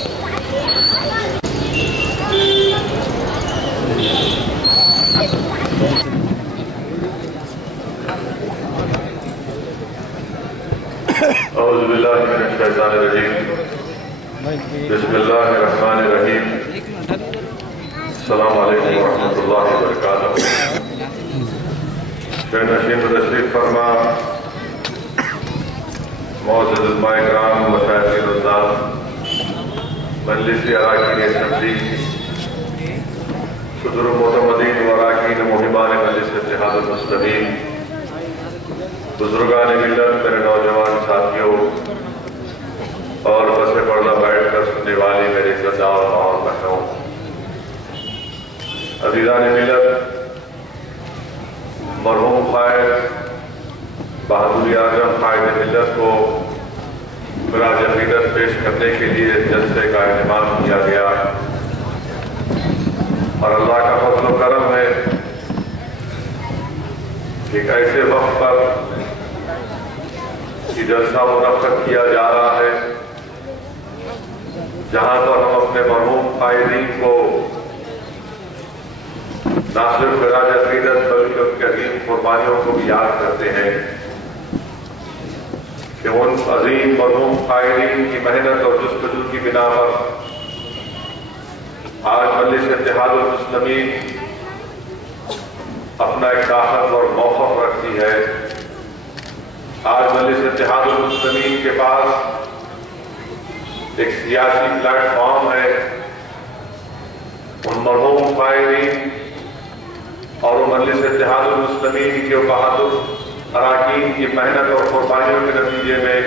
اعوذ باللہ من الشیطان الرجیم بسم اللہ الرحمن الرحیم السلام علیکم ورحمۃ اللہ وبرکاتہ۔ شہنشین تشریف فرما معزز علماء کرام مشائخ الرضا مجلس اراکین اسمبلی صدر معتمدین و اراکین محبان مجلس اتحاد المسلمین، بزرگان ملت، میرے نوجوان ساتھیوں اور بس پردہ بیٹھ کر سننے والی میرے عزتدار اور بہنوں، عزیزان ملت، مرحوم قائد بہادر اعظم قائد ملت کو خراج عقیدت پیش کرنے کے لیے جلسے کا اہتمام کیا گیا، اور اللہ کا فضل و کرم ہے ایک ایسے وقت پر یہ جلسہ منعقد کیا جا رہا ہے جہاں پر ہم اپنے مرحوم قائدین کو نہ صرف خراج عقیدت بلکہ ان کی عظیم قربانیوں کو بھی یاد کرتے ہیں کہ ان عظیم مرحوم قائدین کی محنت اور جستجو کی بنا پر آج مجلس اتحاد المسلمین اپنا ایک طاقتور موقف رکھتی ہے۔ آج مجلس اتحاد المسلمین کے پاس ایک سیاسی پلیٹ فارم ہے ان مرحوم قائدین اور مجلس اتحاد المسلمین کے بہادر اراکین کی محنت اور قربانیوں کے نتیجے میں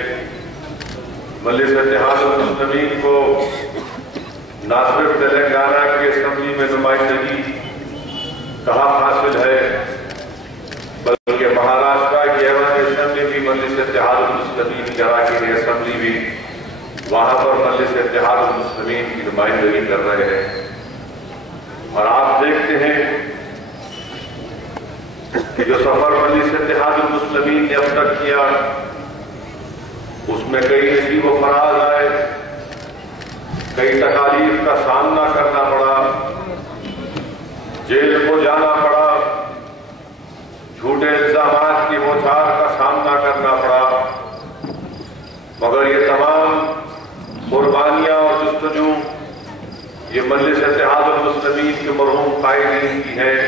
مجلس اتحاد المسلمین کو نہ صرف تلنگانہ کی اسمبلی میں نمائندگی کا حق حاصل ہے بلکہ مہاراشٹر کی ایون اسمبلی بھی مجلس اتحاد المسلمین کی اراکین اسمبلی بھی وہاں پر مجلس اتحاد المسلمین کی نمائندگی کر رہے ہیں، اور آپ دیکھتے ہیں کہ جو سفر مجلس اتحاد المسلمین نے اب تک کیا اس میں کئی نصیب و فراز آئے، کئی تکالیف کا سامنا کرنا پڑا، جیل کو جانا پڑا، جھوٹے الزامات کی بوچھار کا سامنا کرنا پڑا، مگر یہ تمام قربانیاں اور جستجو یہ مجلس اتحاد المسلمین کے مرحوم قائدین کی ہیں،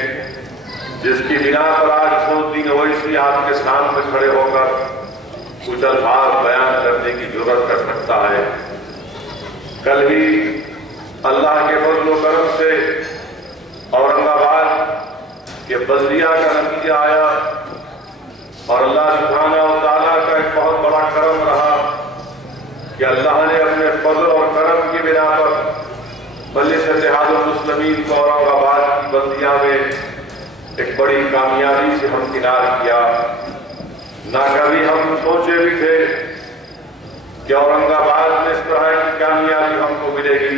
جس کی بنا پر آج الدین اویسی آپ کے سامنے کھڑے ہو کر کچھ الفاظ بیان کرنے کی جرات کر سکتا ہے۔ کل ہی اللہ کے فضل و کرم سے اورنگ آباد کے بلدیہ کا نتیجہ آیا، اور اللہ سبحانہ و تعالیٰ کا ایک بہت بڑا کرم رہا کہ اللہ نے اپنے فضل اور کرم کی بنا پر مجلس اتحاد المسلمین کو اورنگ آباد کی بلدیہ میں ایک بڑی کامیابی سے ہمکنار کیا۔ نہ کبھی ہم سوچے بھی تھے کہ اورنگ آباد میں اس طرح کی کامیابی ہم کو ملے گی،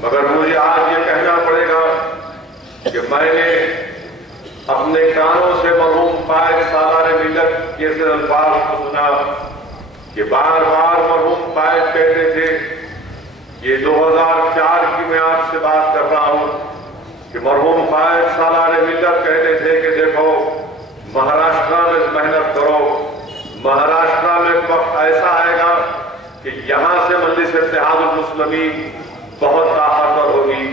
مگر مجھے آج یہ کہنا پڑے گا کہ میں نے اپنے کانوں سے مرحوم قائد سالار ملت کے الفاظ کو سنا کہ بار بار مرحوم قائد کہتے تھے، یہ 2004 کی میں آپ سے بات کر رہا ہوں کہ مرحوم قائد سالار ملت کہتے تھے کہ دیکھو مہاراشٹر میں محنت کرو، مہاراشٹر میں ایک وقت ایسا آئے گا کہ یہاں سے مجلس اتحاد المسلمین بہت طاقتور ہوگی،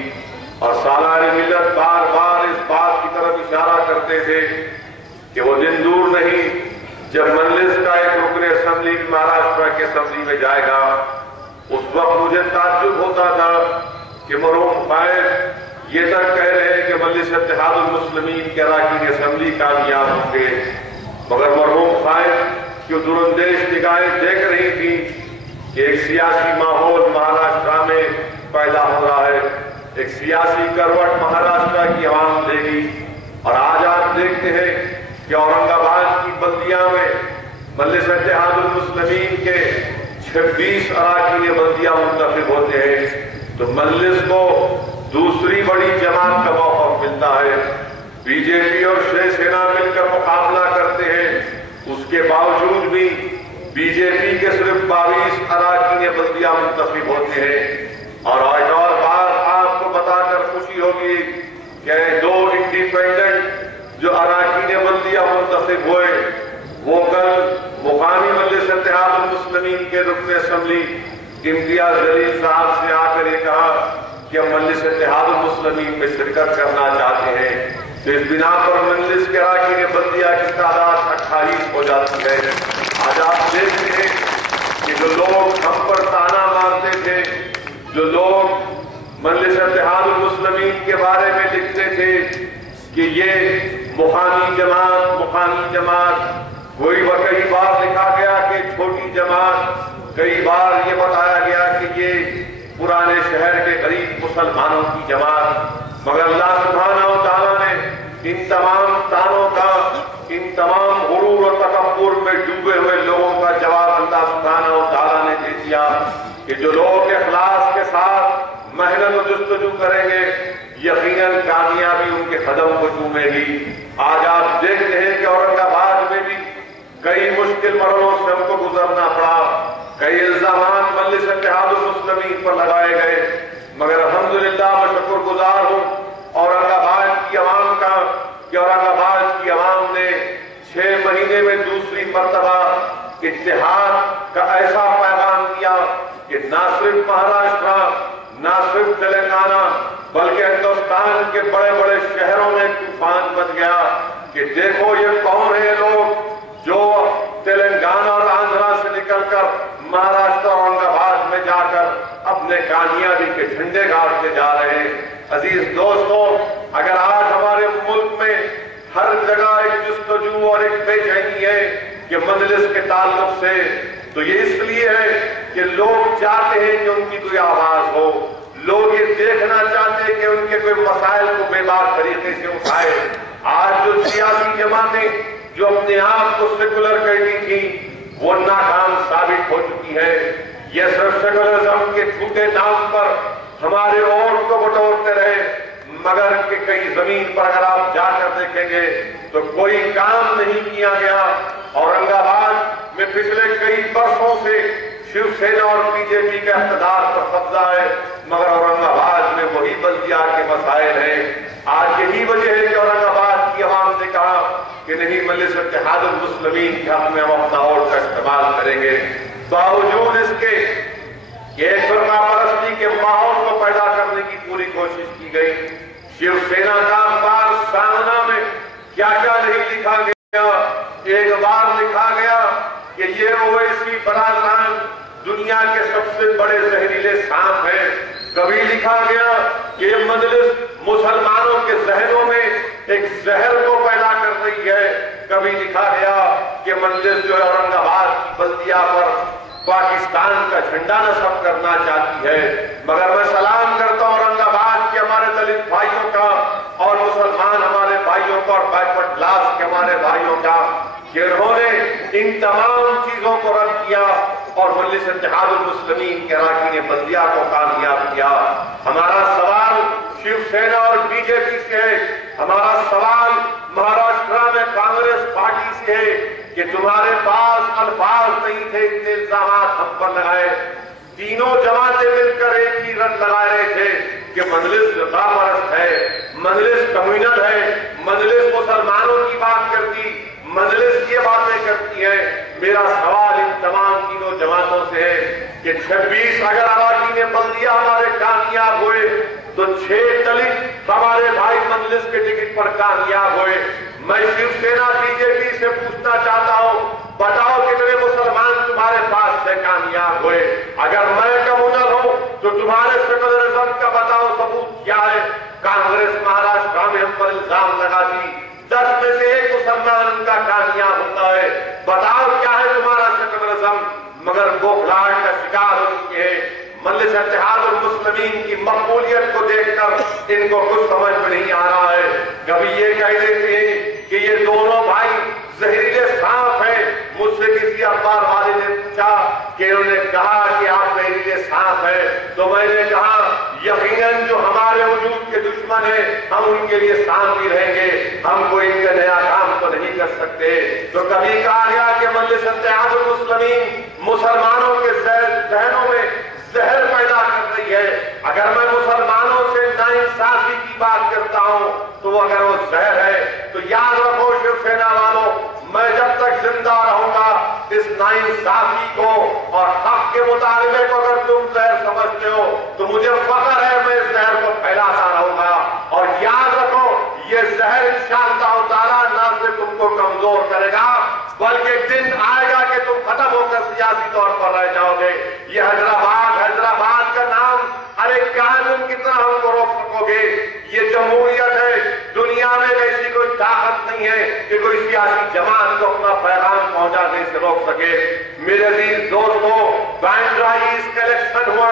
اور سالار ملت بار بار اس بات کی طرف اشارہ کرتے تھے کہ وہ دن دور نہیں جب مجلس کا ایک رکن اسمبلی مہاراشٹر کے اسمبلی میں جائے گا۔ اس وقت مجھے تعجب ہوتا تھا کہ مرحوم قائد یہ تک کہہ رہے ہیں کہ مجلس اتحاد المسلمین کے اراکین اسمبلی کامیاب ہوں گے، مگر مرحوم قائد جو دراندیش نگاہیں دیکھ رہی تھی کہ ایک سیاسی ماحول مہاراشٹر میں پیدا ہو رہا ہے، ایک سیاسی کروٹ مہاراشٹر کی عوام لے گی، اور آج آپ دیکھتے ہیں کہ اورنگ آباد کی بلدیہ میں مجلس اتحاد المسلمین کے 26 اراکین بلدیہ منتخب ہوتے ہیں، تو مجلس کو دوسری بڑی جماعت کا موقف ملتا ہے۔ بی جے پی اور شیو سینا مل کر مقابلہ کرتے ہیں، اس کے باوجود بھی بی جے پی کے صرف 22 اراکین بلدیہ منتخب ہوتے ہیں، اور ایک اور بات آپ کو بتا کر خوشی ہوگی کہ 2 انڈیپینڈنٹ جو اراکین بلدیہ منتخب ہوئے وہ کل مقامی مجلس اتحاد المسلمین کے رکن اسمبلی امتیاز جلیل صاحب سے آ کر یہ کہا کہ ہم مجلس اتحاد المسلمین میں شرکت کرنا چاہتے ہیں، تو اس بنا پر مجلس کے اراکین بلدیہ کی تعداد 28 ہو جاتی ہے۔ آج آپ دیکھتے ہیں کہ جو لوگ ہم پر تانا مارتے تھے، جو لوگ مجلس اتحاد المسلمین کے بارے میں لکھتے تھے کہ یہ مقامی جماعت، کئی بار لکھا گیا کہ چھوٹی جماعت، کئی بار یہ بتایا گیا کہ یہ پرانے شہر کے غریب مسلمانوں کی جماعت، مگر اللہ سبحانہ و تعالیٰ نے ان تمام تانوں کا، ان تمام غرور و تکبر میں ڈوبے ہوئے لوگوں کا جواب اللہ سبحانہ و تعالیٰ نے دے دیا کہ جو لوگ اخلاص کے ساتھ محنت و جستجو کریں گے یقیناً کامیابی ان کے قدم کو چومے گی۔ آج آپ دیکھتے ہیں کہ اورنگ آباد میں بھی کئی مشکل مرحلوں سے ہم کو گزرنا پڑا، کئی الزامات مجلس اتحاد المسلمین پر لگائے گئے، مگر الحمدللہ میں شکر گزار ہوں اورنگ آباد کی عوام کا کہ اورنگ آباد کی عوام نے 6 مہینے میں دوسری مرتبہ اتحاد کا ایسا پیغام دیا کہ نہ صرف مہاراشٹر، نہ صرف تلنگانہ، بلکہ ہندوستان کے بڑے بڑے شہروں میں طوفان بچ گیا کہ دیکھو یہ کون ہے لوگ جو تلنگانہ اور آندھرا سے نکل کر مہاراشٹر اور اورنگ آباد میں جا کر اپنے کامیابی کے جھنڈے گاڑتے جا رہے ہیں۔ عزیز دوستوں، اگر آج ہمارے ملک میں ہر جگہ ایک جستجو اور ایک بے چینی ہے کہ مجلس کے تعلق سے، تو یہ اس لیے ہے کہ لوگ چاہتے ہیں کہ ان کی کوئی آواز ہو، لوگ یہ دیکھنا چاہتے ہیں کہ ان کے کوئی مسائل کو بے بار طریقے سے اٹھائے۔ آج جو سیاسی جماعتیں جو اپنے آپ کو سیکولر کہتی تھی وہ ناکام ثابت ہو چکی ہے۔ یہ صرف سیکولرزم کے جھوٹے نام پر ہمارے ووٹ کو بٹورتے رہے، مگر کہ کئی زمین پر اگر آپ جا کر دیکھیں گے تو کوئی کام نہیں کیا گیا۔ اورنگ آباد میں پچھلے کئی برسوں سے شیو سینا اور بی جے پی کا اقتدار پر قبضہ ہے، مگر اورنگ آباد میں وہی بلدیہ کے مسائل ہیں۔ آج یہی وجہ ہے کہ اورنگ آباد کی عوام نے کہا کہ نہیں، مجلس اتحاد المسلمین کے حق میں ہم اپنا ووٹ کا استعمال کریں گے، باوجود اس کے کہ ایک فرقہ پرستی کے ماحول کو پیدا کرنے کی پوری کوشش کی گئی۔ شیو سینا کا اخبار سامنا میں کیا کیا نہیں لکھا گیا۔ ایک بار لکھا گیا کہ یہ اویسی برادران دنیا کے سب سے بڑے زہریلے سانپ ہیں۔ کبھی لکھا گیا کہ یہ مجلس مسلمانوں کے ذہنوں میں ایک زہر کو پیدا کر رہی ہے۔ کبھی لکھا گیا کہ مجلس جو ہے اورنگ آباد کی بلدیہ پر پاکستان کا جھنڈا نصب کرنا چاہتی ہے۔ مگر میں سلام کرتا ہوں اورنگ آباد کے ہمارے دلت بھائیوں کا اور مسلمان ہمارے بھائیوں کا اور بیکورڈ کلاس کے ہمارے بھائیوں کا کہ انہوں نے ان تمام چیزوں کو رد کیا اور مجلس اتحاد المسلمین کے اراکین بلدیہ کو کامیاب کیا۔ ہمارا سوال شیو سینا اور بی جے پی سے ہے، ہمارا سوال مہاراشٹر میں کانگریس پارٹی سے ہے کہ تمہارے پاس الفاظ نہیں تھے، اتنے الزامات ہم پر لگائے، تینوں جماعتیں مل کر ایک ہی رد لگا رہے تھے کہ مجلس رضا پرست ہے، مجلس کمیونل ہے، مجلس مسلمانوں کی بات کرتی، مجلس یہ باتیں کرتی ہے۔ میرا سوال ان تمام تینوں جماعتوں سے ہے کہ 26 اگر اراکین بلدیہ ہمارے کامیاب ہوئے تو 6 دلت ہمارے بھائی مجلس کے ٹکٹ پر کامیاب ہوئے۔ میں شیو سینا بی جے پی سے پوچھنا چاہتا ہوں، بتاؤ کتنے مسلمان تمہارے پاس سے کامیاب ہوئے؟ اگر میں کمیونل ہوں تو تمہارے سیکولرزم کا بتاؤ ثبوت کیا ہے؟ کانگریس مہاراشٹر میں ہم پر الزام لگاتی 10 میں سے 1 مسلمان ان کا کامیاب ہوتا ہے، بتاؤ کیا ہے تمہارا سیکولرزم؟ مگر بوکھلاہٹ کا شکار ہو چکے ہیں۔ مجلس اتحاد المسلمین کی مقبولیت کو دیکھ کر ان کو کچھ سمجھ میں نہیں آ رہا ہے۔ کبھی یہ کہہ دیتے ہیں کہ یہ دونوں بھائی زہریلے سانپ ہیں۔ مجھ سے کسی اخبار والے نے پوچھا کہ انہوں نے کہا کہ آپ زہریلے ساتھ ہے، تو میں نے کہا یقیناً جو ہمارے وجود کے دشمن ہیں ہم ان کے لیے ساتھ بھی رہیں گے، ہم کوئی ان کا نیا کام تو نہیں کر سکتے۔ تو کبھی کہا گیا کہ مجلس اتحاد المسلمین مسلمانوں کے ذہنوں میں زہر پیدا کر رہی ہے۔ اگر میں مسلمانوں سے ناانصافی کی بات کرتا ہوں تو اگر وہ زہر ہے تو یاد رکھو شیو سینا والوں، میں جب تک زندہ رہوں گا اس ناانصافی کو اور حق کے مطالبے کو اگر تم زہر سمجھتے ہو تو مجھے فخر ہے، میں اس زہر کو پھیلاتا رہوں گا۔ اور یاد رکھو یہ زہر انشاءاللہ تعالیٰ نہ صرف تم کو کمزور کرے گا بلکہ دن آئے گا کہ تم ختم ہو کر سیاسی طور پر رہ جاؤ گے۔ یہ حیدرآباد کا نام ارے قانون کتنا ہم کو روک سکو گے؟ یہ جمہوریت ہے، دنیا میں ایسی کوئی طاقت نہیں ہے کہ کوئی سیاسی جماعت کو اپنا پیغام پہنچانے سے روک سکے۔ میرے عزیز دوستو، بینڈرا ایسٹ کا الیکشن ہوا،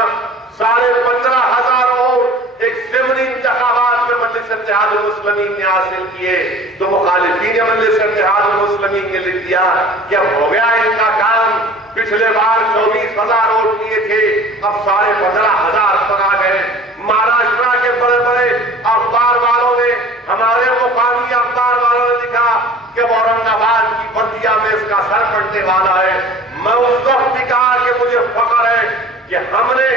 15,500 ووٹ ایک ضمنی انتخابات میں مجلس اتحاد المسلمین نے حاصل کیے، تو مخالفین مجلس اتحاد المسلمین نے لکھ دیا کہ اب ہو گیا ان کا کام، پچھلے بار 24,000 ووٹ لیے تھے، اب 15,500 پر آ گئے۔ مہاراشٹر کے بڑے بڑے اخبار والوں نے، ہمارے مقامی اخبار والوں نے لکھا کہ اورنگ آباد کی بندیا میں اس کا سر پڑنے والا ہے۔ میں اس وقت بھی کہا کہ مجھے فخر ہے کہ ہم نے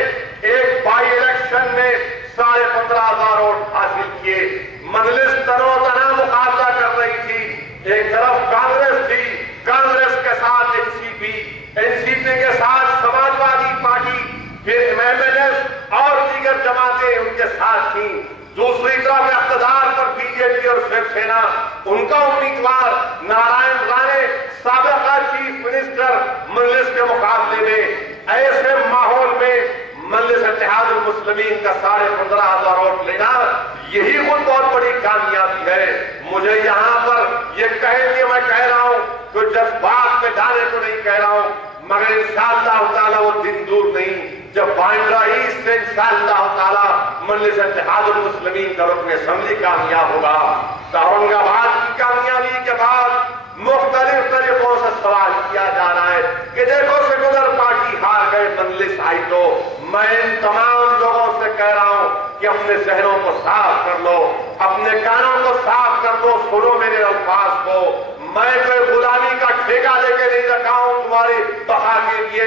ایک بائی الیکشن میں 15,500 ووٹ حاصل کیے۔ مجلس تنو تنہا مقابلہ کر رہی تھی، ایک طرف کانگریس تھی، کانگریس کے ساتھ این سی پی کے ساتھ سماجوادی پارٹی، پھر MNS اور دیگر جماعتیں ان کے ساتھ تھیں، دوسری طرف اقتدار پر بی جے پی اور شیو سینا، ان کا امیدوار نارائن رانے سابقہ چیف منسٹر مجلس کے مقابلے میں۔ ایسے ماحول میں مجلس اتحاد المسلمین کا 15,500 ووٹ لینا یہی خود بہت بڑی کامیابی ہے۔ مجھے یہاں پر یہ میں کہہ رہا ہوں کہ جذبات میں ڈالے تو نہیں کہہ رہا ہوں، مگر انشاءاللہ تعالیٰ وہ دن دور نہیں جب بائنڈرا ایسٹ سے انشاءاللہ تعالیٰ مجلس اتحاد المسلمین کا رکن اسمبلی کامیاب ہوگا۔ اورنگ آباد کی کامیابی کے بعد مختلف طریقوں سے سوال کیا جا رہا ہے کہ دیکھو سیکولر پارٹی ہار گئے، مجلس آئی تو میں ان تمام لوگوں سے کہہ رہا ہوں کہ اپنے ذہنوں کو صاف کر لو، اپنے کانوں کو صاف کر دو، سنو میرے الفاظ کو۔ میں کوئی غلامی کا ٹھیکہ لے کے نہیں رکھا ہوں تمہاری بقا کے لیے،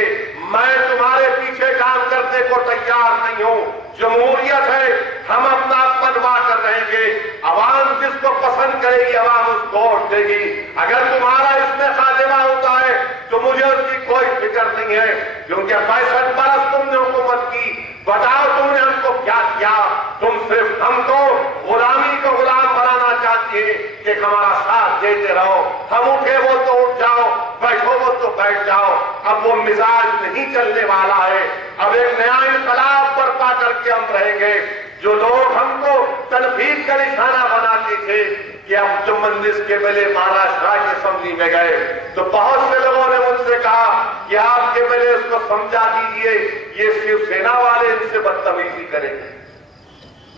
میں تمہارے پیچھے کام کرنے کو تیار نہیں ہوں۔ جمہوریت ہے، ہم اپنا پنوا کر رہیں گے، عوام جس کو پسند کرے گی عوام اس کو ووٹ دے گی۔ اگر تمہارا اس میں خاتمہ ہوتا ہے تو مجھے اس کی کوئی فکر نہیں ہے، کیونکہ 65 برس تم نے حکومت کی، بتاؤ تم نے ہم کو کیا کیا؟ تم صرف ہم کو غلامی کو غلام بنانا چاہتی ہے کہ ہمارا ساتھ دیتے رہو، ہم اٹھے وہ تو اٹھ جاؤ، بیٹھو وہ تو بیٹھ جاؤ۔ اب وہ مزاج نہیں چلنے والا ہے، اب ایک نیا انقلاب برپا کر کے ہم رہیں گے۔ جو لوگ ہم کو تنقید کا نشانہ بناتے تھے کہ اب جو مجلس کے ملے مہاراشٹر کی اسمبلی میں گئے تو بہت سے لوگوں نے مجھ سے کہا کہ آپ کے ملے اس کو سمجھا دیجئے، یہ شیو سینا والے ان سے بدتمیزی کریں گے۔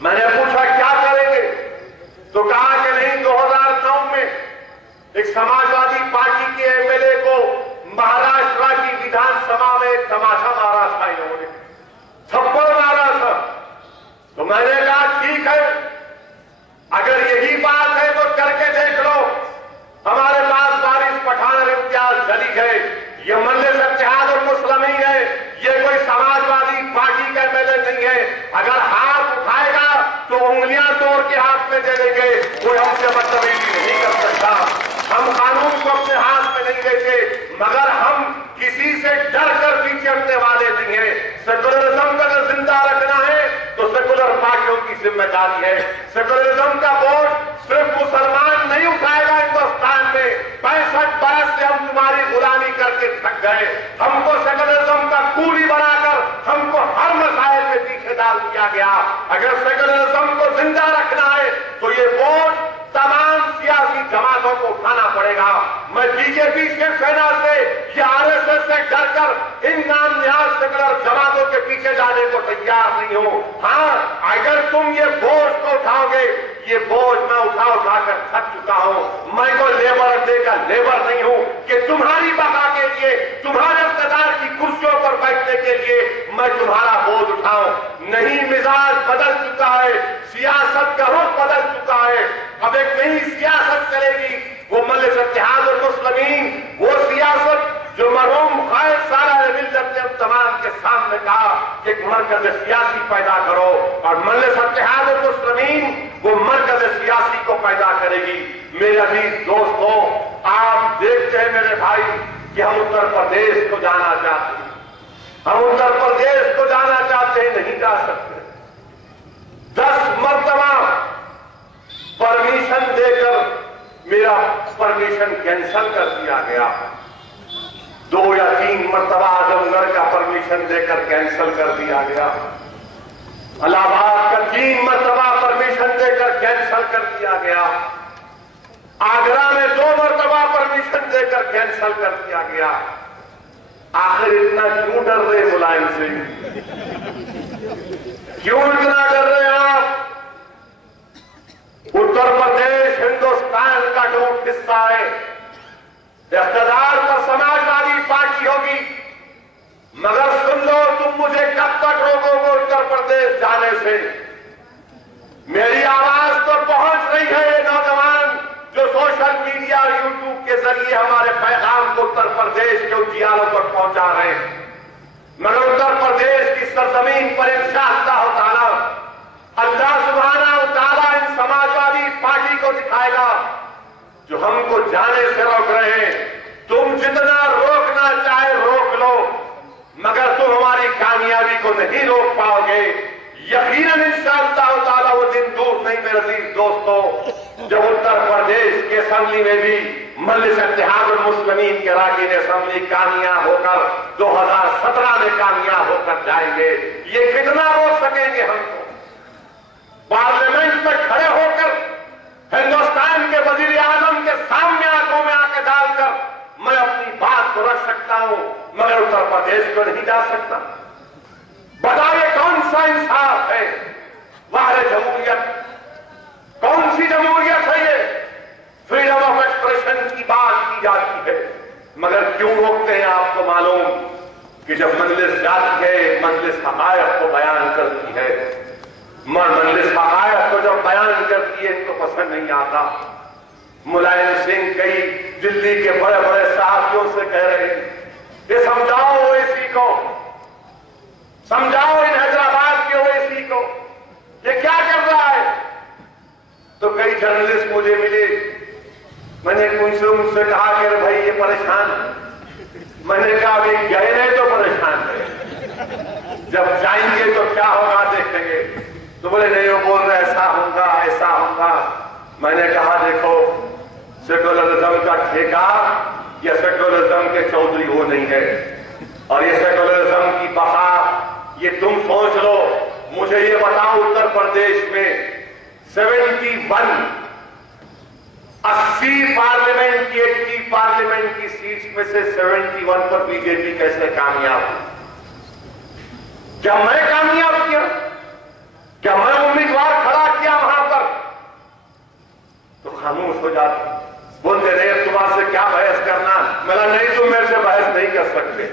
میں نے پوچھا کیا کریں گے تو کہا کہ نہیں، 2009 میں ایک سماجوادی پارٹی کے MLA کو مہاراشٹر کی ودھان سبھا میں ایک تماشا مارا تھا، انہوں نے تھپڑ مارا تھا۔ تو میں نے کہا ٹھیک ہے، اگر یہی بات ہے تو کر کے دیکھ لو، ہمارے پاس وارث پٹھان اور امتیاز جلی ہے، یہ مجلس اتحاد المسلمین ہے، یہ کوئی سماجوادی پارٹی کا MLA نہیں ہے۔ اگر ہاتھ اٹھائے گا تو انگلیاں توڑ کے ہاتھ میں دے دیں گے، کوئی ہم سے بدتمیزی نہیں کر سکتا۔ ہم قانون کو اپنے ہاتھ میں نہیں لیتے، مگر ہم کسی سے ڈر کر پیچھے ہٹنے والے نہیں ہیں۔ سیکولرزم کو اگر زندہ رکھنا ہے تو سیکولر پارٹیوں کی ذمہ داری ہے۔ سیکولرزم کا بوجھ صرف مسلمان نہیں اٹھائے گا ہندوستان میں۔ 65 برس سے ہم تمہاری غلامی کر کے تھک گئے، ہم کو سیکولرزم کا کولی بنا کر ہم کو ہر مسائل میں پیچھے ڈال دیا گیا۔ اگر سیکولرزم کو زندہ رکھنا ہے تو یہ بوجھ تمام سیاسی جماعتوں کو اٹھانا پڑے گا۔ میں بی جے پی شیو سینا سے یا RSS سے ڈر کر ان نام نہاد سیکولر جماعتوں کے پیچھے جانے کو تیار نہیں ہوں۔ ہاں، اگر تم یہ بوجھ کو اٹھاؤ گے، یہ بوجھ میں اٹھا کر تھک چکا ہوں۔ میں کوئی لیبر اڈے کا لیبر نہیں ہوں کہ تمہاری بقا کے لیے، تمہارے اقتدار کی کرسیوں پر بیٹھنے کرنے کے لیے میں تمہارا بوجھ اٹھاؤں؟ نہیں، مزاج بدل چکا ہے، سیاست کا رخ بدل چکا ہے، اب ایک نئی سیاست چلے گی، وہ مجلس اتحاد المسلمین، وہ سیاست جو مرحوم قائد سالار ملت نے تمام کے سامنے کہا کہ ایک مرکز سیاسی پیدا کرو، اور مجلس اتحاد المسلمین وہ مرکز سیاسی کو پیدا کرے گی۔ میرے عزیز دوستوں، آپ دیکھتے ہیں میرے بھائی کہ ہم اتر پردیش کو جانا چاہتے ہیں، ہم اتر پردیش کو جانا چاہتے ہیں، نہیں جا سکتے۔ 10 مرتبہ پرمیشن دے کر میرا پرمیشن کینسل کر دیا گیا، 2 یا 3 مرتبہ اعظم گڑھ کا پرمیشن دے کر کینسل کر دیا گیا، الہ آباد کا 3 مرتبہ پرمیشن دے کر کینسل کر دیا گیا، آگرہ میں 2 مرتبہ پرمیشن دے کر کینسل کر دیا گیا۔ آخر اتنا کیوں ڈر رہے ملائم سے؟ کیوں اتنا ڈر رہے آپ؟ اتر پردیش ہندوستان کا ٹوٹ حصہ ہے، اقتدار پر سماجوادی پارٹی ہوگی، مگر سن لو، تم مجھے کب تک روکو گے اتر پردیش جانے سے؟ میری آواز تو پہنچ رہی ہے، یہ نوجوان جو سوشل میڈیا اور یوٹیوب کے ذریعے ہمارے پیغام کو اتر پردیش کے اجیالوں پر پہنچا رہے ہیں، مگر اتر پردیش کی سرزمین پر انشاءاللہ تعالی اللہ سبحانہ و تعالیٰ ان سماجوادی پارٹی کو دکھائے گا جو ہم کو جانے سے روک رہے ہیں۔ تم جتنا روکنا چاہے روک لو، مگر تم ہماری کامیابی کو نہیں روک پاؤ گے۔ یقیناً انشاءاللہ تعالیٰ وہ دن دور نہیں میرے عزیز دوستوں جب اتر پردیش کے اسمبلی میں بھی مجلس اتحاد المسلمین کے اراکین اسمبلی کامیاب ہو کر 2017 میں کامیاب ہو کر جائیں گے۔ یہ کتنا روک سکیں گے ہم کو؟ پارلیمنٹ میں کھڑے ہو کر ہندوستان کے وزیر اعظم کے سامنے آنکھوں میں آنکھیں ڈال کر میں اپنی بات کو رکھ سکتا ہوں، مگر اتر پردیش کو نہیں جا سکتا۔ بتائیے کون سا انصاف ہے؟ باہر جمہوریت، کون سی جمہوریت ہے یہ؟ فریڈم آف ایکسپریشن کی بات کی جاتی ہے، مگر کیوں روکتے ہیں آپ کو معلوم کہ جب مجلس جاتی ہے، مجلس حقائق کو بیان کرتی ہے، مجلس حقائق کو جب بیان کرتی ہے ان کو پسند نہیں آتا۔ ملائم سنگھ کئی دلی کے بڑے بڑے صحافیوں سے کہہ رہے ہیں کہ سمجھاؤ اویسی کو، سمجھاؤ ان حیدرآباد کے اویسی کو، یہ کیا کر رہا ہے؟ تو کئی جرنلسٹ مجھے ملے، میں نے ان سے کہا کہ بھائی یہ پریشان ہے۔ میں نے کہا ابھی گئے نہیں تو پریشان ہے، جب جائیں گے تو کیا ہوگا دیکھیں گے۔ تو بولے نہیں، وہ بول رہے ایسا ہوگا ایسا ہوگا۔ میں نے کہا دیکھو، سیکولرزم کا ٹھیکہ یا سیکولرزم کے چودھری وہ نہیں ہے، اور یہ سیکولرزم کی بقا یہ تم سوچ لو۔ مجھے یہ بتاؤ اتر پردیش میں 80 پارلیمنٹ کی 80 پارلیمنٹ کی سیٹس میں سے 71 پر بی جے پی کیسے کامیاب ہوئی؟ کیا میں کامیاب کیا؟ کیا میں امیدوار کھڑا کیا وہاں پر؟ تو خاموش ہو جاتے، بولتے رہے تمہارے سے کیا بحث کرنا؟ میں نے نہیں، تم میرے سے بحث نہیں کر سکتے۔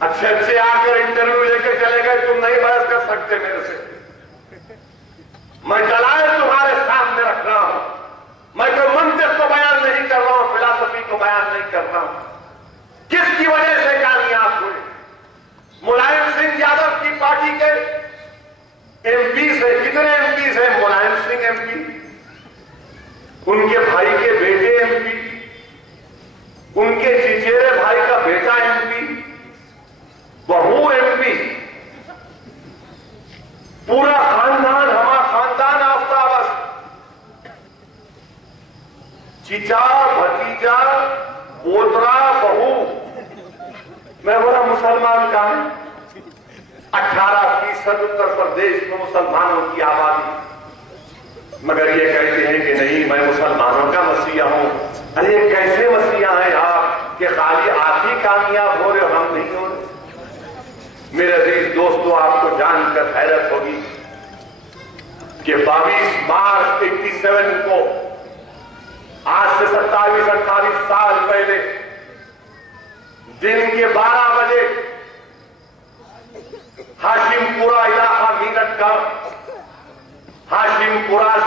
اچھے آ کر انٹرویو لے کے چلے گئے، تم نہیں بحث کر سکتے میرے سے۔ میں دلائل تمہارے سامنے رکھ رہا ہوں، میں کوئی منطق کو بیان نہیں کر رہا ہوں، فلسفی کو بیان نہیں کر رہا ہوں۔ کس کی وجہ سے کامیاب ہوئے؟ ملائم سنگھ یادو کی پارٹی کے ایم پی سے کتنے ایم پی ہیں؟ ملائم سنگھ ایم پی، ان کے بھائی کے بیٹے ایم پی، ان کے چچیرے بھائی کا بیٹا ایم پی، بہو ایم پی، پورا خاندان، ہمارا خاندان آفتاب، چچا بھتیجا پوترا بہو۔ میں بولا مسلمان کہاں ہے؟ 18% اتر پردیش میں مسلمانوں کی آبادی، مگر یہ کہتے ہیں کہ نہیں میں مسلمانوں کا مسیحا ہوں۔ ارے یہ کیسے مسیحا ہیں آپ کہ خالی آپ ہی کامیاب ہو رہے ہم نہیں ہو رہے؟ میرے عزیز دوستو، آپ کو جان کر حیرت ہوگی کہ 22 مارچ 87 کو، آج سے 27-28 سال پہلے، دن کے 12 بجے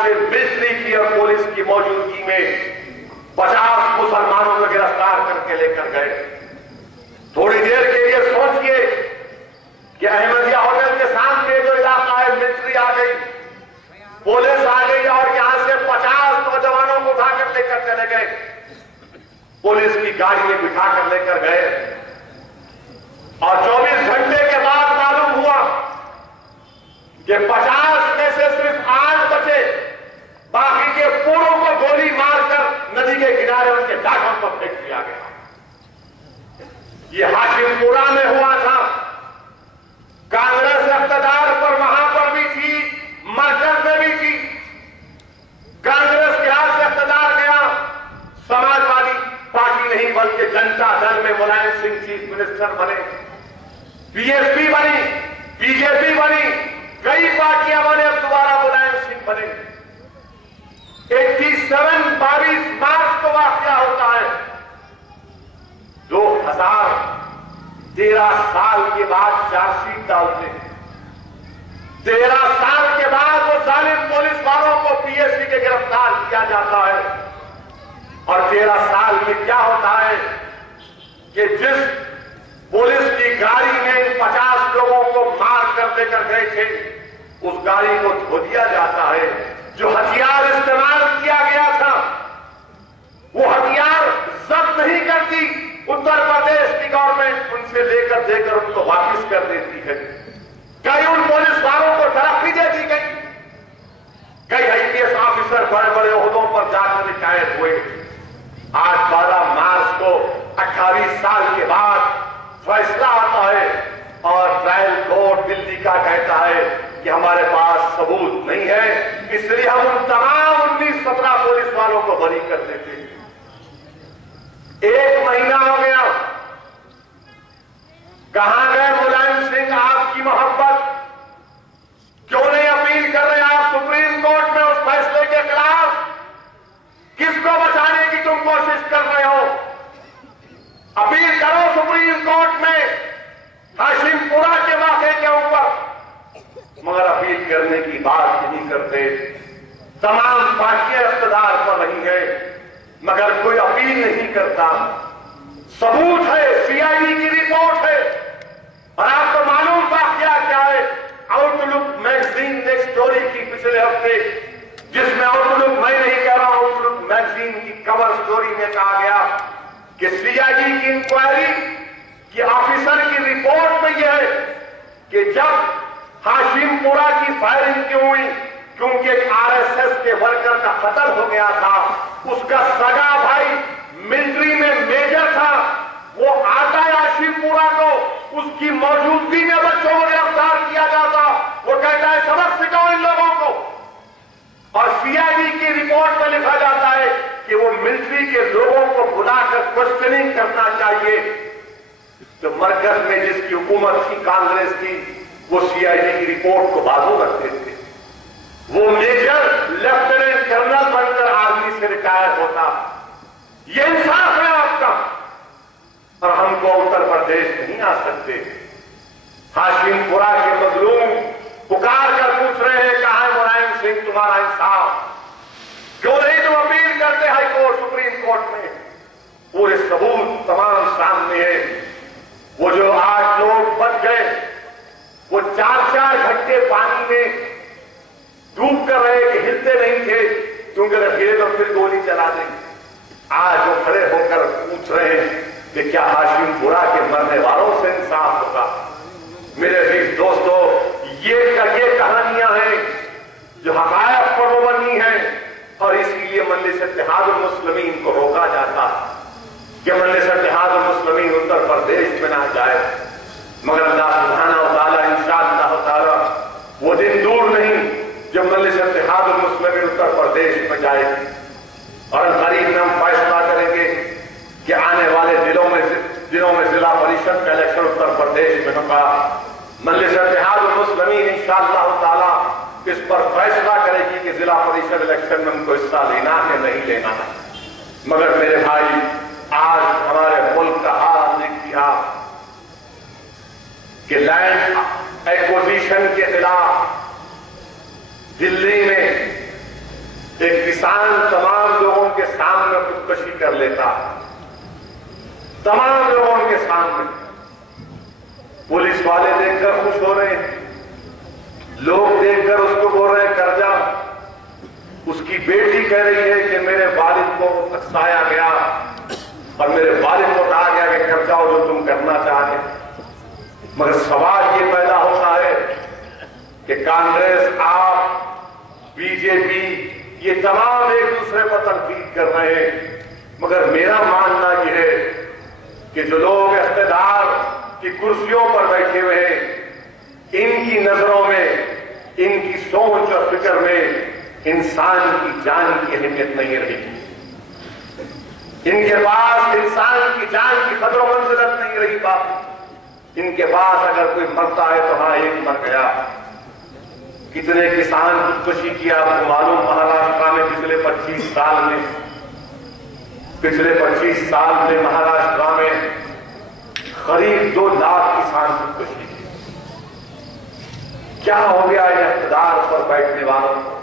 سے ملٹری کی اور پولیس کی موجودگی میں 50 مسلمانوں کو گرفتار کر کے لے کر گئے. تھوڑی دیر کے لیے سوچئے کہ احمدیہ ہوٹل کے سامنے جو علاقہ ہے ملٹری آ گئی, پولیس آ گئی اور یہاں سے 50 نوجوانوں کو اٹھا کر لے کر چلے گئے. پولیس کی گاڑی میں بٹھا کر لے کر گئے اور 24 گھنٹے کے بعد معلوم ہوا کہ 50 میں سے صرف 8 بچے, باقی کے پوروں کو گولی مار کر ندی کے کنارے ان کے ڈاکوں پر پھینک دیا گیا. یہ ہاشم پورہ میں ہوا تھا. کانگریس اقتدار پر وہاں پر بھی تھی, مرکز میں بھی تھی. کانگریس کے ہاتھ سے اقتدار گیا, سماجوادی پارٹی نہیں بلکہ جنتا دل میں ملائم سنگھ چیف منسٹر بنے, پی ایس پی بنی, بی جے پی بنی, کئی پارٹیاں بنے, اب دوبارہ ملائم سنگھ بنے. 22 مارچ کو واقعہ ہوتا ہے. 13 سال کے بعد چارج شیٹ ڈالتے ہیں. 13 سال کے بعد وہ ظالم پولیس والوں کو پی ایس سی کے گرفتار کیا جاتا ہے. اور 13 سال میں کیا ہوتا ہے کہ جس پولیس کی گاڑی میں 50 لوگوں کو مار کر لے کر گئے تھے, اس گاڑی کو دھو دیا جاتا ہے. جو ہتھیار استعمال کیا گیا تھا وہ ہتھیار ضبط نہیں کرتی. اتر پردیش کی گورنمنٹ ان سے لے کر دے کر ان کو واپس کر دیتی ہے. کئی ان پولیس والوں کو ترقی دے دی گئی. کئی آئی پی ایس آفیسر بڑے بڑے عہدوں پر جا کر ریٹائر ہوئے. آج 12 مارچ کو 28 سال کے بعد فیصلہ آتا ہے اور ٹرائل کورٹ دلی کا کہتا ہے کہ ہمارے پاس ثبوت نہیں ہے, اس لیے ہم ان تمام 19-17 پولیس والوں کو بری کر دیتے ہیں. 1 مہینہ ہو گیا. کہاں گئے ملائم سنگھ؟ آپ کی محبت کیوں نہیں اپیل کر رہے آپ سپریم کورٹ میں اس فیصلے کے خلاف؟ کس کو بچانے کی تم کوشش کر رہے ہو؟ اپیل کرو سپریم کورٹ میں ہاشم پورہ کے واقعے کے اوپر. مگر اپیل کرنے کی بات نہیں کرتے. تمام پارٹیاں اقتدار پر رہی ہیں مگر کوئی اپیل نہیں کرتا. ثبوت ہے, سی آئی ڈی کی رپورٹ ہے. اور آپ کو معلوم واقعہ کیا ہے؟ آؤٹ لک میگزین نے سٹوری کی پچھلے ہفتے, جس میں آؤٹ لک میں نہیں کہہ رہا, آؤٹ لک میگزین کی کور سٹوری میں کہا گیا کہ سی آئی ڈی کی انکوائری کی آفیسر کی رپورٹ میں یہ ہے کہ جب ہاشم پورہ کی فائرنگ کیوں ہوئی, کیونکہ ایک آر ایس ایس کے ورکر کا قتل ہو گیا تھا. اس کا سگا بھائی ملٹری میں میجر تھا. وہ آتا ہے ہاشم پورہ کو, اس کی موجودگی میں بچوں کو گرفتار کیا جاتا. وہ کہتا ہے سبق سکھاؤ ان لوگوں کو. اور سی آئی ڈی کی رپورٹ میں لکھا جاتا ہے کہ وہ ملٹری کے لوگوں کو بلا کر کوشچننگ کرنا چاہیے. تو مرکز میں جس کی حکومت تھی, کانگریس کی, وہ سی آئی ڈی کی رپورٹ کو بازو رکھتے تھے. وہ میجر لیفٹیننٹ کرنل بن کر آرمی سے ریٹائر ہوتا. یہ انصاف ہے آپ کا. اور ہم کو اتر پردیش نہیں آ سکتے. ہاشم پورہ کے مظلوم پکار کر پوچھ رہے ہیں کہاں ہے ملائم سنگھ تمہارا انصاف؟ کیوں نہیں تم اپیل کرتے ہائی کورٹ, سپریم کورٹ میں؟ پورے ثبوت تمام سامنے ہے. وہ جو 8 لوگ بچ گئے, وہ 4 گھنٹے پانی میں ڈوب کر رہے کہ ہلتے نہیں تھے, کیونکہ اگر ہلے تو پھر گولی چلا دیں. آج وہ کھڑے ہو کر پوچھ رہے ہیں کہ کیا ہاشم پورہ کے مرنے والوں سے انصاف ہوگا؟ میرے عزیز دوستو, یہ کہانیاں ہیں جو حقائق پر مبنی ہیں, اور اسی لیے مجلس اتحاد المسلمین کو روکا جاتا کہ مجلس اتحاد المسلمین اتر پردیش میں نہ جائے. مگر اللہ سبحانہ و تعالیٰ انشاءاللہ تعالیٰ وہ دن دور نہیں جب مجلس اتحاد المسلمین اتر پردیش میں جائے گی, اور قریب میں ہم فیصلہ کریں گے کہ آنے والے دنوں میں ضلع پریشد کا الیکشن اتر پردیش میں ہوگا. مجلس اتحاد المسلمین انشاءاللہ تعالیٰ اس پر فیصلہ کرے گی کہ ضلع پریشد الیکشن میں ان کو حصہ لینا ہے نہیں لینا ہے. مگر میرے بھائی, آج ہمارے ملک کا حال دیکھیے آپ کہ لینڈ ایکوزیشن کے خلاف دلی میں ایک کسان تمام لوگوں کے سامنے خودکشی کر لیتا، تمام لوگوں کے سامنے. پولیس والے دیکھ کر خوش ہو رہے ہیں، لوگ دیکھ کر اس کو بول رہے ہیں کر جا. اس کی بیٹی کہہ رہی ہے کہ میرے والد کو اکسایا گیا اور میرے والد کو کہا گیا کہ کر جاؤ جو تم کرنا چاہتے. مگر سوال یہ پیدا ہوتا ہے کہ کانگریس، آپ، بی جے پی، یہ تمام ایک دوسرے پر تنقید کر رہے ہیں، مگر میرا ماننا یہ ہے کہ جو لوگ اقتدار کی کرسیوں پر بیٹھے ہوئے ہیں، ان کی نظروں میں، ان کی سوچ اور فکر میں انسان کی جان کی اہمیت نہیں رہی. ان کے پاس انسان کی جان کی قدر و منزلت نہیں رہی بات. ان کے پاس اگر کوئی مرتا ہے تو ہاں ایک مر گیا. کتنے کسان خودکشی کیا آپ کو معلوم؟ مہاراشٹر میں پچھلے 25 سال میں مہاراشٹر میں قریب 2 لاکھ کسان خودکشی کی. کیا ہو گیا ان اقتدار پر بیٹھنے والوں کو؟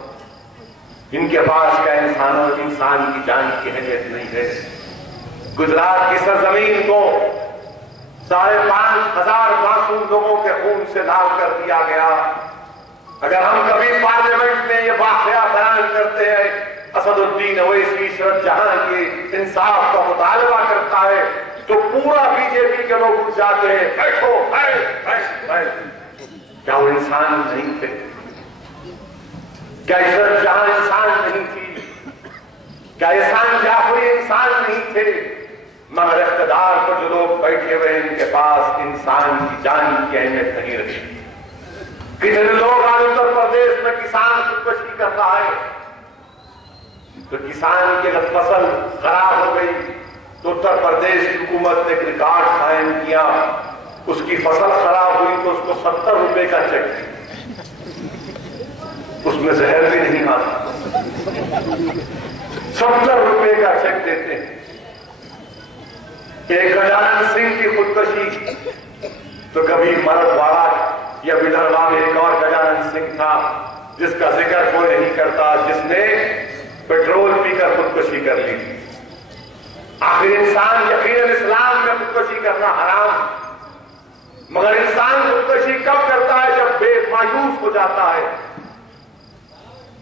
ان کے پاس کیا انسان کی جان کی اہمیت نہیں ہے؟ گجرات کی سرزمین کو 5,500 معصوم لوگوں کے خون سے لال کر دیا گیا. اگر ہم کبھی پارلیمنٹ میں یہ واقعہ بیان کرتے ہیں، اسد الدین اویسی شرد جہاں کی انصاف کا مطالبہ کرتا ہے، تو پورا بی جے پی کے لوگ اٹھ جاتے ہیں، بیٹھو بیٹھ. کیا وہ انسان نہیں تھے؟ کیا شرد جہاں انسان نہیں تھی؟ کیا احسان جعفری انسان نہیں تھے؟ مگر اقتدار پر جو لوگ بیٹھے ہوئے ان کے پاس انسان کی جان کی اہمیت نہیں رہی. کتنے لوگ آج اتر پردیش میں کسان خودکشی کر رہا ہے، تو کسان کی اگر فصل خراب ہو گئی تو اتر پردیش کی حکومت نے ایک ریکارڈ قائم کیا، اس کی فصل خراب ہوئی تو اس کو 70 روپے کا چیک دیا. اس میں زہر بھی نہیں آتا، 70 روپے کا چیک دیتے ہیں. ایک گجانند سنگھ کی خودکشی، تو کبھی مرتواڑہ یا ودربھا میں ایک اور گجانند سنگھ تھا جس کا ذکر کوئی نہیں کرتا، جس نے پیٹرول پی کر خودکشی کر لی. آخر انسان یقیناً اسلام میں خودکشی کرنا حرام، مگر انسان خودکشی کب کرتا ہے؟ جب بے مایوس ہو جاتا ہے،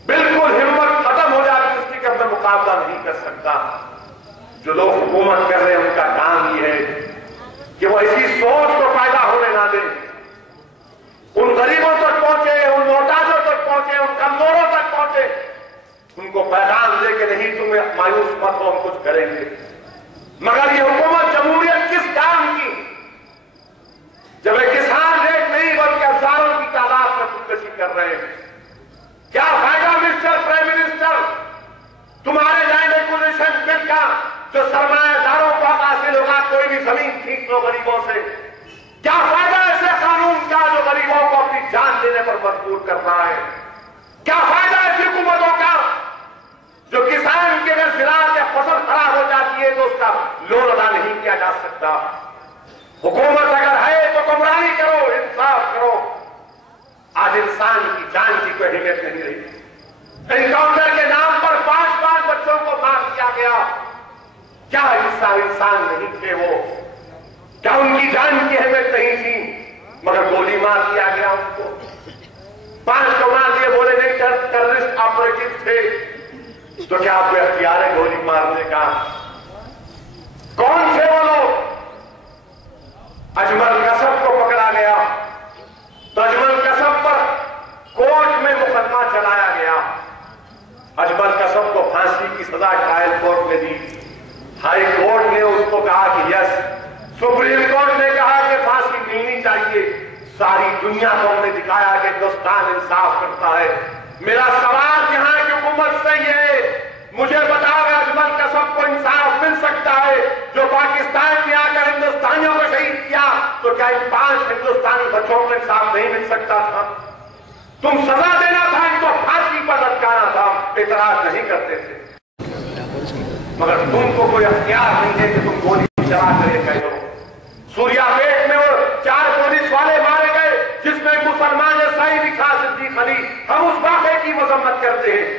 بالکل ہمت ختم ہو جاتی ہے، اس کی کہ اب میں مقابلہ نہیں کر سکتا. جو لوگ حکومت کر رہے ہیں ان کا کام یہ ہے کہ وہ ایسی سوچ کو پیدا ہونے نہ دیں، ان غریبوں تک پہنچے، ان محتاجوں تک پہنچے، ان کمزوروں تک پہنچے، ان کو پیغام دے کہ نہیں تم مایوس مت ہو، ہم کچھ کریں گے. مگر یہ حکومت جمہوریت کس کام کی جب ایک کسان ایک نہیں بلکہ ہزاروں کی تعداد میں خودکشی کر رہے ہیں؟ کیا فائدہ مسٹر پرائم منسٹر تمہارے لینڈ ایکوزیشن بل کا جو سرمایہ داروں کو حاصل ہوگا کوئی بھی زمین کھینچ لو غریبوں سے؟ کیا فائدہ ایسے قانون کا جو غریبوں کو اپنی جان دینے پر مجبور کر رہا ہے؟ کیا فائدہ ایسی حکومتوں کا جو کسان کی اگر زراعت یا فصل خراب ہو جاتی ہے تو اس کا لون ادا نہیں کیا جا سکتا؟ حکومت اگر ہے تو گمراہی کرو، انصاف کرو. آج انسان کی جان کی کوئی اہمیت نہیں رہی. انکاؤنٹر کے نام پر 5 بچوں کو مار دیا گیا. کیا انسان نہیں تھے وہ؟ کیا ان کی جان کی اہمیت نہیں تھی؟ مگر گولی مار دیا گیا ان کو. 5 کو مار دیے، بولے نہیں ٹیررسٹ آپریٹو تھے. تو کیا آپ کو اختیار ہے گولی مارنے کا؟ کون تھے وہ لوگ؟ اجمل کسب کو پکڑا گیا تو اجمل کسب پر کورٹ میں مقدمہ چلایا گیا. اجمل کسب کو پھانسی کی سزا ٹرائل کورٹ میں دی. ہائی کورٹ نے اس کو کہا کہ یس. سپریم کورٹ نے کہا کہ پھانسی ملنی چاہیے. ساری دنیا کو ہم نے دکھایا کہ ہندوستان انصاف کرتا ہے. میرا سوال یہاں کی حکومت سے یہ ہے، مجھے بتاؤ اگر اجمل کسب کو انصاف مل سکتا ہے جو پاکستان میں آ کر ہندوستانیوں کو شہید کیا، تو کیا ان 5 ہندوستانی بچوں کو انصاف نہیں مل سکتا تھا؟ تم سزا دینا تھا، ان کو پھانسی پر لٹکانا تھا، اعتراض نہیں کرتے تھے. مگر تم کو کوئی اختیار نہیں ہے کہ تم گولی چلا کر یہ کہو. سوریا پیٹ میں وہ 4 پولیس والے مارے گئے جس میں مسلمان عیسائی بھی تھا، صدیق علی. ہم اس واقعے کی مذمت کرتے ہیں.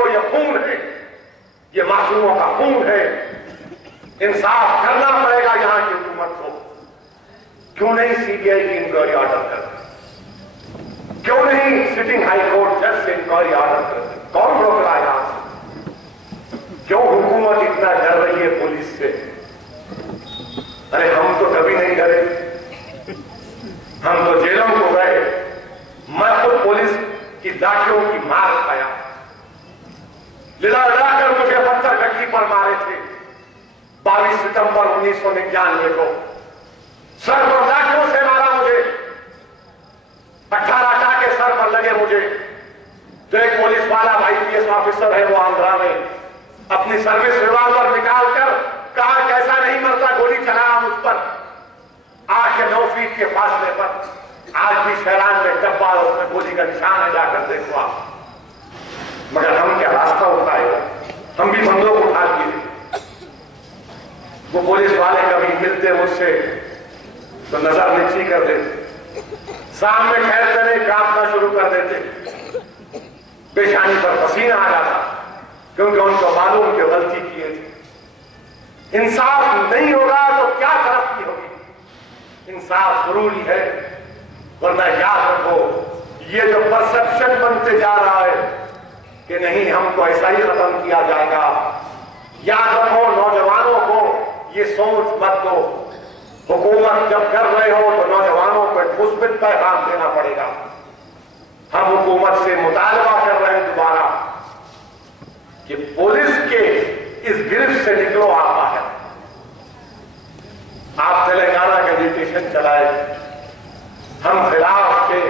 کو یہ خون ہے، یہ معصوموں کا خون ہے، انصاف کرنا پڑے گا یہاں کی حکومت کو۔ کیوں نہیں سی بی آئی کی انکوائری آرڈر کرتے؟ کیوں نہیں سٹنگ ہائی کورٹ جج سے انکوائری آرڈر کرتے؟ کون روک رہا ہے یہاں سے؟ کیوں حکومت اتنا ڈر رہی ہے پولیس سے؟ ارے ہم تو کبھی نہیں ڈرے، ہم تو جیلوں کو گئے، میں خود پولیس کی لاٹھیوں کی مار کھایا، لڑا لڑا کر مجھے پتھر گٹھی پر مارے تھے 22 ستمبر 1999 کو، سر پر لاٹھیوں سے مارا مجھے، 18 ٹانکے سر پر لگے مجھے۔ جو ایک پولیس والا IPS آفیسر ہے وہ آندھرا میں اپنی سروس ریوالور نکال کر کہا کیسا نہیں مرتا، گولی چلایا مجھ پر 8 یا 9 فیٹ کے فاصلے پر۔ آج بھی شہران میں ڈبہ اس میں گولی کا نشان ہے، جا کر دیکھو آپ۔ مگر ہم کیا راستہ ہوتا ہے، ہم بھی بندوق اٹھا دیے۔ وہ پولیس والے کبھی ملتے مجھ سے تو نظر نیچی کر دیتے، سامنے ٹھہرتے نہیں کانپنا شروع کر دیتے، پیشانی پر پسینہ آ جاتا، کیونکہ ان کو معلوم کہ غلطی کیے تھے۔ انصاف نہیں ہوگا تو کیا ترقی ہوگی؟ انصاف ضروری ہے، ورنہ یاد رکھو یہ جو پرسپشن بنتے جا رہا ہے کہ نہیں ہم کو ایسا ہی ختم کیا جائے گا، یاد رکھو نوجوانوں کو یہ سوچ مت دو، حکومت جب کر رہے ہو تو نوجوانوں کو مثبت پیغام دینا پڑے گا۔ ہم حکومت سے مطالبہ کر رہے ہیں دوبارہ کہ پولیس کے اس گرفت سے نکلو آپ ہے۔ آپ تلنگانہ کے ایجوکیشن چلائے، ہم خلاف کے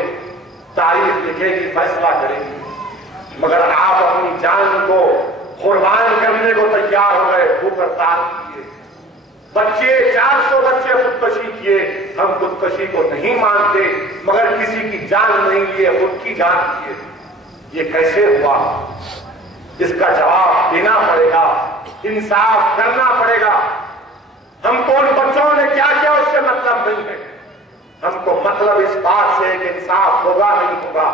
تاریخ لکھے گی، فیصلہ کریں گی، مگر آپ اپنی جان کو قربان کرنے کو تیار ہو گئے، بھوک ہڑتال کیے، بچے 400 بچے خودکشی کیے۔ ہم خودکشی کو نہیں مانتے، مگر کسی کی جان نہیں لیے، خود کی جان کیے۔ یہ کیسے ہوا؟ اس کا جواب دینا پڑے گا، انصاف کرنا پڑے گا۔ ہم کو ان بچوں نے کیا کیا اس سے مطلب نہیں ہے، ہم کو مطلب اس بات سے کہ انصاف ہوگا نہیں ہوگا۔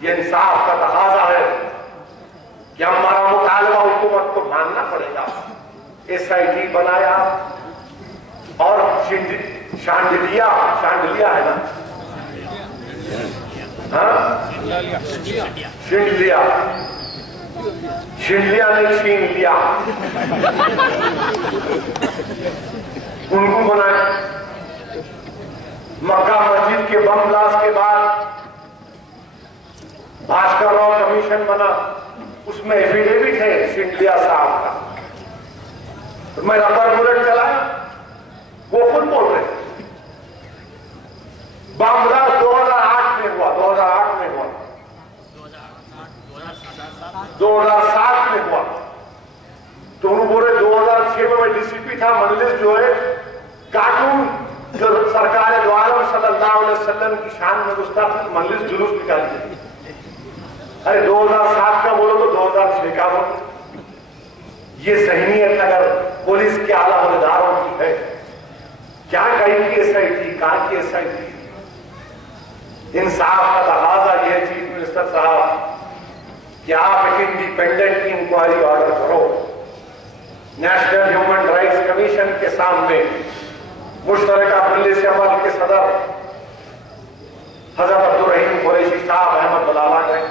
یہ انصاف کا تقاضا ہے کہ ہمارا مطالبہ حکومت کو ماننا پڑے گا۔ SIT بنایا اور شانڈلیا ہے نا، شنڈلیا نے چھین لیا، ان کو بنایا۔ مکہ مسجد کے بم بلاسٹ کے بعد بھاسکر راؤ کمیشن بنا، اس میں ایفیڈیوٹ ہے شنڈلیا صاحب کا، میں ربر بلٹ چلایا، وہ خود بول رہے ہیں۔ بم بلاسٹ 2008 میں ہوا، 2008 میں ہوا، 2007 میں ہوا، تو انہوں بولے 2006 میں ڈی سی پی تھا، مجلس جو ہے کارٹون جو سرکار دو عالم صلی اللہ علیہ وسلم کی شان میں گستاخی مجلس جلوس نکالی۔ ارے 2007 کا بولو تو 2006 کا بولو۔ یہ ذہنیت اگر پولیس کے اعلیٰ عہدیداروں کی ہے، کیا کہیں گی SIT، کہاں کی SIT؟ انصاف کا تقاضا یہ ہے چیف منسٹر صاحب کہ آپ ایک انڈیپینڈنٹ انکوائری آرڈر کرو، نیشنل ہیومن رائٹس کمیشن کے سامنے مشترکہ مجلس عمل کے صدر حضرت عبدالرحیم قریشی صاحب احمد بلالہ گئے،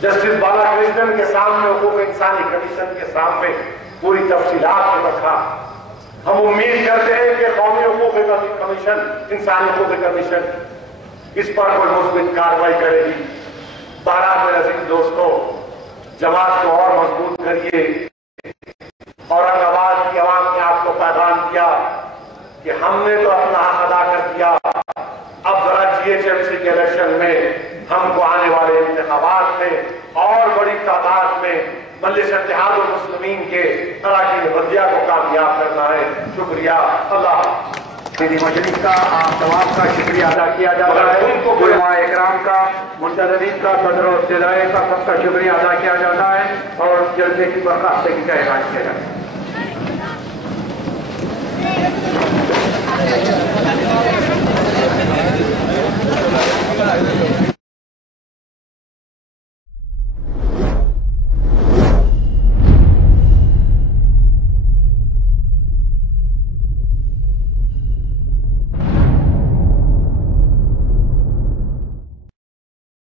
جسٹس بالا کرشنن کے سامنے، حقوق انسانی کمیشن کے سامنے پوری تفصیلات کو رکھا۔ ہم امید کرتے ہیں کہ قومی حقوق کمیشن، انسانی حقوق کمیشن اس پر کوئی مثبت کارروائی کرے گی۔ بہرحال میرے عزیز دوستوں، جماعت کو اور مضبوط کریے۔ اورنگ آباد کی عوام نے آپ کو پیغام دیا کہ ہم نے تو اپنا حق ادا کر دیا، اب ذرا GHMC کے الیکشن میں ہم کو آنے والے انتخابات میں اور بڑی تعداد میں مجلس اتحاد المسلمین کے اراکین بلدیہ کو کامیاب کرنا ہے۔ شکریہ، اللہ مجلس کا آپ تمام کا شکریہ ادا کیا جاتا ہے، علماء اکرام کا، منتظرین کا، صدر و ابتدائی کا سب کا شکریہ ادا کیا جاتا ہے اور جلسے کی برخاستگی کا اعلان کیا جاتا ہے۔